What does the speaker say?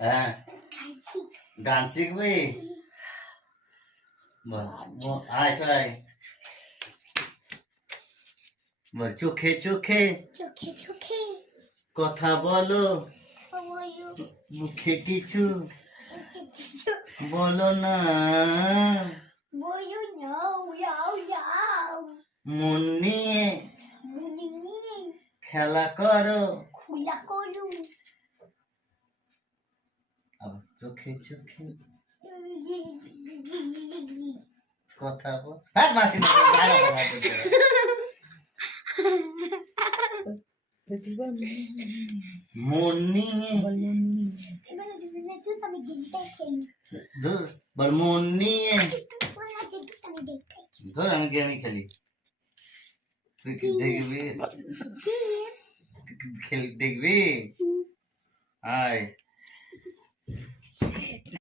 হ্যাঁ গান শিখবি আয় চল বল চোখে চোখে কথা বলো মুখে কিছু বলো না মন নিয়ে খেলা করো আবার চোখে চোখে কথা বল মন নিয়ে ধর মন নিয়ে ধর আমি গেমই খেলি তুই কি দেখবি দেখবি আয়